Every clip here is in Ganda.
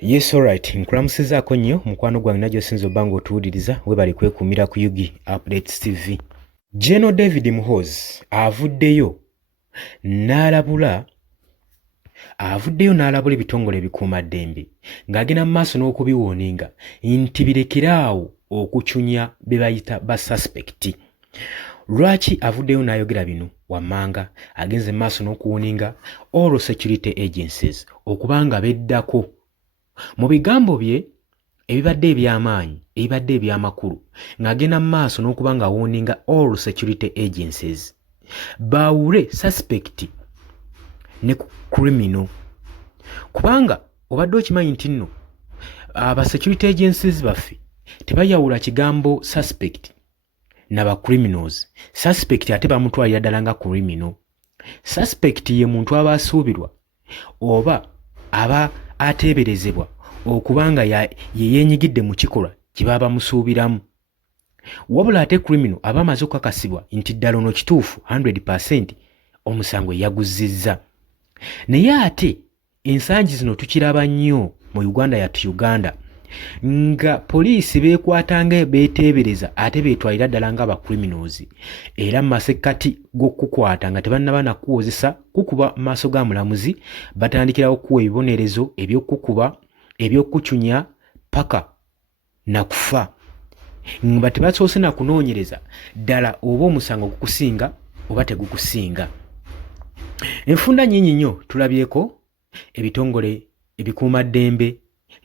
Yes, alright. Nkulamusizaako nnyo mukwano gwange najjo sinza obba ng'otuwuliriza webali kwekuumira ku Yugi Updates TV. General David Muhoozi avuddeyo n'alabula ebitongole ebikuumaddembe ng'agenda mu maaso n'okubiwooninga nti birekeraawo okucunya be bayita basuspekti. Lwaki avuddeyo n'ayogera bino wammanga agenze mu maaso n'okuwooninga all security agencies okuba nga beddako mu bigambo bye ebibadde eby'amaanyi ebibadde eby'amakulu ng'agenda mu maaso n'okuba nga awooninga all security agencies baawule suspect ne criminal kubanga obadde okimanyi nti nno aba security agencies baffe tebayawula kigambo suspect n'aba criminals. Suspect ate bamutwalira ddala nga criminal. Suspect ye muntu aba asuubirwa oba aba ateeberezebwa okubanga ye yeenyigidde mu kikolwa kye baba bamusuubiramu. Wabula ate criminal aba amaze okukakasibwa nti ddala ono kituufu 100% omusango yaguzizza. Naye ate ensangi zino tukiraba nnyo mu Uganda yattu Uganda nga poliisi beekwatanga beeteebereza ate beetwalira ddala nga abacriminals era mu masekkati g'okukukwata nga tebannaba nakuwozesa kukuba mu maaso ga mulamuzi batandikirawo okuwa ebibonerezo eby'okukuba eby'okucunya paka na kufa nga tebasoose na kunoonyereza ddala oba omusango gukusinga oba tegukusinga. Enfunda nnyingi nnyo tulabyeko ebitongole ebikuumaddembe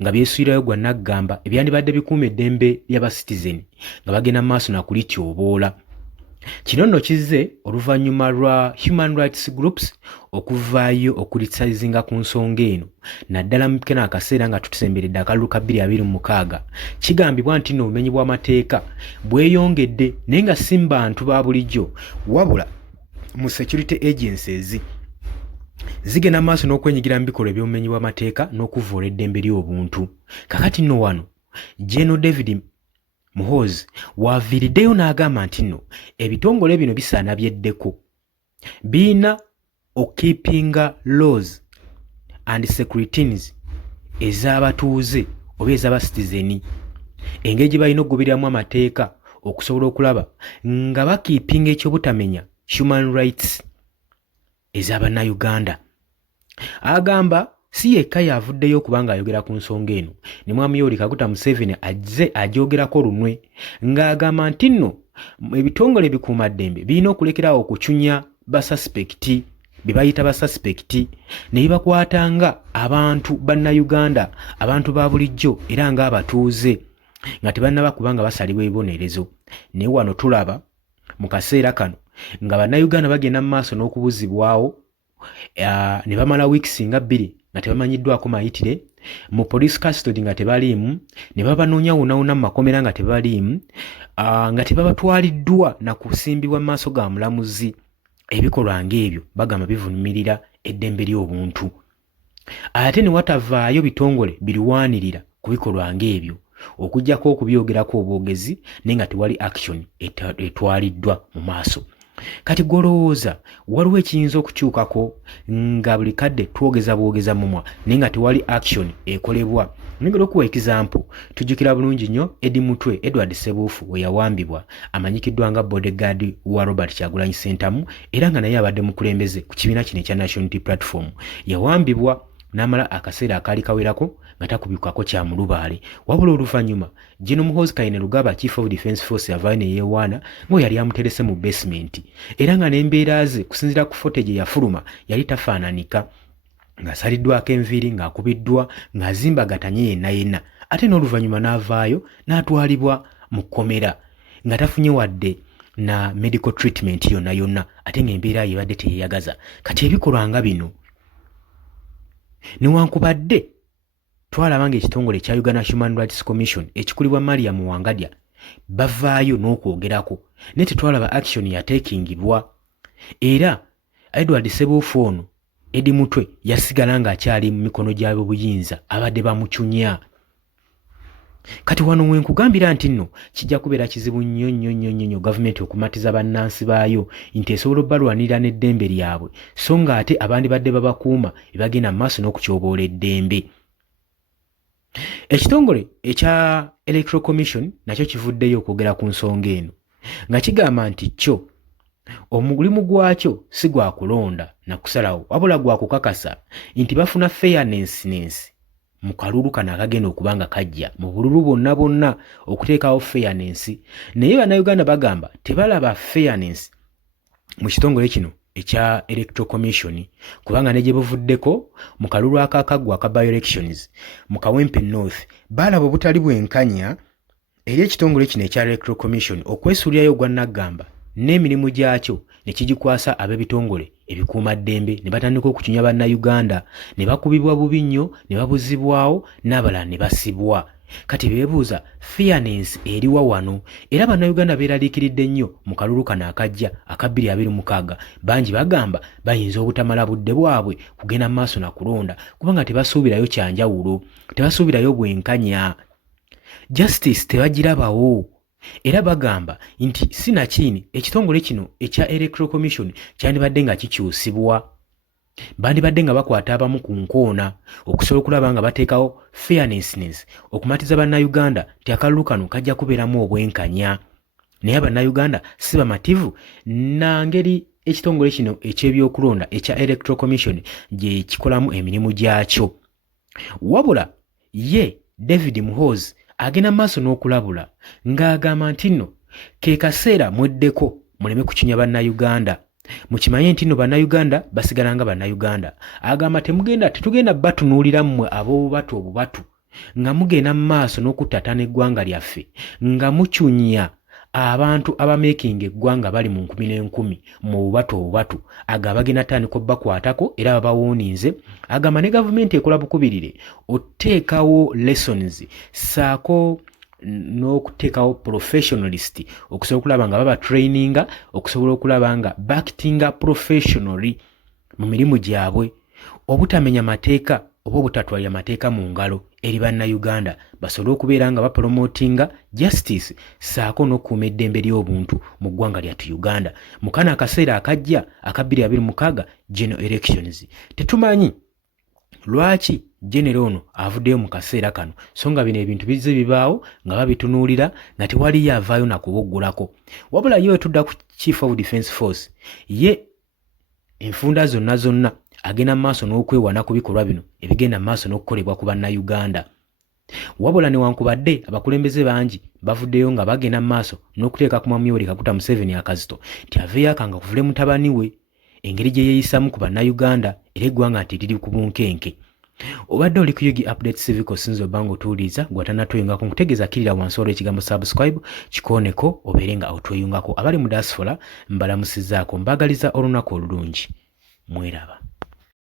nga byesuulirayo gwa naggamba ebyandibadde bikuuma eddembe ly'abasitizeni nga bagenda mu maaso nakulityoboola. Kino nno kizze oluvannyuma lwa human rights groups okuvaayo okulisaizinga ku nsonga eno naddala mu kena akaseera nga tutusemberedde akalulu ka 2026 kigambibwa nti nno obumenyi bw'amateeka bweyongedde naye nga si mu bantu ba bulijjo wabula mu security agencies zigenda mu maaso n'okwenyigira mu bikolwa eby'obumenyi bw'amateeka n'okuvvoola eddembe ly'obuntu. Kakati nno wano General David Muhoozi waaviiriddeyo n'agamba nti nno ebitongole bino bisaana byeddeko biina okukeepinga laws and securities ez'abatuuze oba ez'abasitizeni engeri gye balina okugobereramu amateeka okusobola okulaba nga bakiipinga ekyobutamenya human rights ez'abannayuganda. Agamba si yekka yavuddeyo okubanga ayogera ku nsonga eno ne mwami Yoweri Kaguta Museveni ajje agyogerako lunwe ng'agamba nti nno ebitongole ebikuumaddembe birina okulekeraawo okucunya basuspekti be bayita basuspekti ne bibakwatanga abantu bannayuganda abantu ba bulijjo era ng'abatuuze nga tebannaba kubanga basalibwa ebibonerezo. Naye wano tulaba mu kaseera kano nga bannayuganda bagenda mu maaso n'okubuzibwawo ne bamala weeks nga 2 nga tebamanyiddwako mayitire mu police custody nga tebaliimu ne babanoonya wonna mu makomera nga tebaliimu nga tebabatwaliddwa na kusimbibwa mu maaso ga mulamuzi. Ebikolwa ng'ebyo bagamba bivumirira eddembe ly'obuntu ate ne watavaayo bitongole birwanirira ku bikolwa ng'ebyo okuggyako okubyogerako obwogezi naye nga tewali action etwaliddwa mu maaso. Kati golowooza waliwo ekiyinza okukyukako nga buli kadde twogeza bwogeza mumwa naye nga tewali action ekolebwa. Nengera okuwa example tujjukira bulungi nnyo Edward Ssebuufu we yawambibwa amanyikiddwa nga bodyguard wa Robert Kyagulanyi Ssentamu era nga naye abadde mukulembeze ku kibiina kino ekya National Unity Platform. Yawambibwa n'amala akaseera akaali kawerako nga takubikako kya mulubaale wabula oluvannyuma General Muhoozi Kainerugaba Chief of Defence Force yavaayo ne yeewaana ng'oyo yali amuterese mu basement era nga n'embeera ze kusinziira ku footage yafuluma yali tafaananika ng'asaliddwako enviiri ng'akubiddwa ng'azimbagatanye yenna ate n'oluvannyuma n'avaayo n'atwalibwa mu kkomera nga tafunye wadde na medical treatment yonna ate ng'embeera ye ebadde teyeeyagaza. Kati ebikolwa nga bino newankubadde twalaba ng'ekitongole ekya Uganda Human Rights Commission ekikulibwa Mariam Wangadya bavaayo n'okwogerako naye tetwalaba action yateekingibwa era Edward Ssebuufu ono Edi Mutwe yasigala ng'akyali mu mikono gy'ab'obuyinza abadde bamucunya. Kati wano wenkugambira nti nno kijja kubeera kizibu nnyo gavumenti okumatiza bannansi baayo nti esobola obbalwanirira n'eddembe lyabwe so nga ate abandi badde babakuuma ebagenda mu maaso n'okutyoboola eddembe. ekitongole ekya Electoral Commission nakyo kivuddeyo okwogera ku nsonga eno nga kigamba nti kyo omulimu gwakyo si gwa kulonda na kusalawo wabula gwa kukakasa nti bafuna fairness mu kalulu kano akagenda okuba nga kajja mu bululu bonna okuteekawo fairness naye bannayuganda bagamba tebalaba fairness mu kitongole kino ekya Electoral Commission kubanga ne gye buvuddeko mu kalulu akakaggwa aka by-elections mu Kawempe North balaba obutali bwenkanya eri ekitongole kino ekya Electoral Commission okwesuulirayo gwa Naggamba n'emirimu gyakyo ne kigikwasa ab'ebitongole ebikuumaddembe ne batandika okukyunya bannayuganda ne bakubibwa bubi nnyo ne babuzibwawo n'abalala ne basibwa. Kati beebuuza fairness eriwa wano era bannayuganda beeraliikiridde nnyo mu kalulu kano akajja aka 2026 bangi bagamba bayinza obutamala budde bwabwe kugenda mu maaso na kulonda kubanga tebasuubirayo kyanjawulo, tebasuubirayo bwenkanya, justice tebagirabawo. Era bagamba nti sinakini ekitongole kino ekya Electoral Commission kyandibadde nga kikyusibwa, bandibadde nga bakwata abamu ku nkoona okusobola okulaba nga bateekawo fairness okumatiza bannayuganda nti akalulu kano kajja kubeeramu obwenkanya. Naye bannayuganda si bamativu na ngeri ekitongole kino eky'ebyokulonda ekya Electoral Commission gye kikolamu emirimu gyakyo. Wabula ye David Muhoozi agenda maaso n'okulabula ng'agamba nti nno ke kaseera mweddeko muleme kukinya bannayuganda. Mukimanye nti nno bannayuganda basigala nga bannayuganda. Agamba tetugenda batunuulira mmwe obubatu nga mugenda mu maaso n'okuttattana eggwanga lyaffe nga mukyunya abantu abameekinga eggwanga bali mu 10,000 mu bubatu agamba bagenda tandika obbakwatako era babawuuninze. Agamba ne gavumenti ekola bukubirire oteekawo lessons saako n'okuteekawo professionalist okusobola okulaba nga baba traininga okusobola okulaba nga bactinga professionally mu mirimu gyabwe, obutamenya mateeka oba obutatwalira mateeka mu ngalo eri bannayuganda basobole okubeera nga bapromotinga justice saako n'okukuuma eddembe ly'obuntu mu ggwanga lyattu Uganda. Mu kano akaseera akajja aka 2026 general elections tetumanyi lwaki genero ono avuddeyo mu kaseera kano so nga bino ebintu bizze bibaawo nga babitunuulira nga tewaliyo avaayo nakubuggulako. Wabula ye wetudda ku Chief of Defence Force ye enfunda zonna agenda maaso n'okwewana ku bikolwa bino ebigenda maaso n'okukolebwa ku bannayuganda. Wabula newankubadde abakulembeze bangi bavuddeyo nga bagenda maaso n'okuteeka ku Mwami Yoweri Kaguta Museveni akazito nti aveeyo akanga kuvule mutabani we engeri gye yeeyisamu ku bannayuganda era eggwanga nti liri ku bunkenke. Obadde oli ku Yugi Updates Civic Osinzo Bango tuuliza gwatanatweyungako nkutegeeza kirira wansi olw'ekigambo subscribe kikooneko obeere nga otweyungako. Abali mu diaspora mbalamusizzaako mbagaliza olunaku olulungi. Mweraba.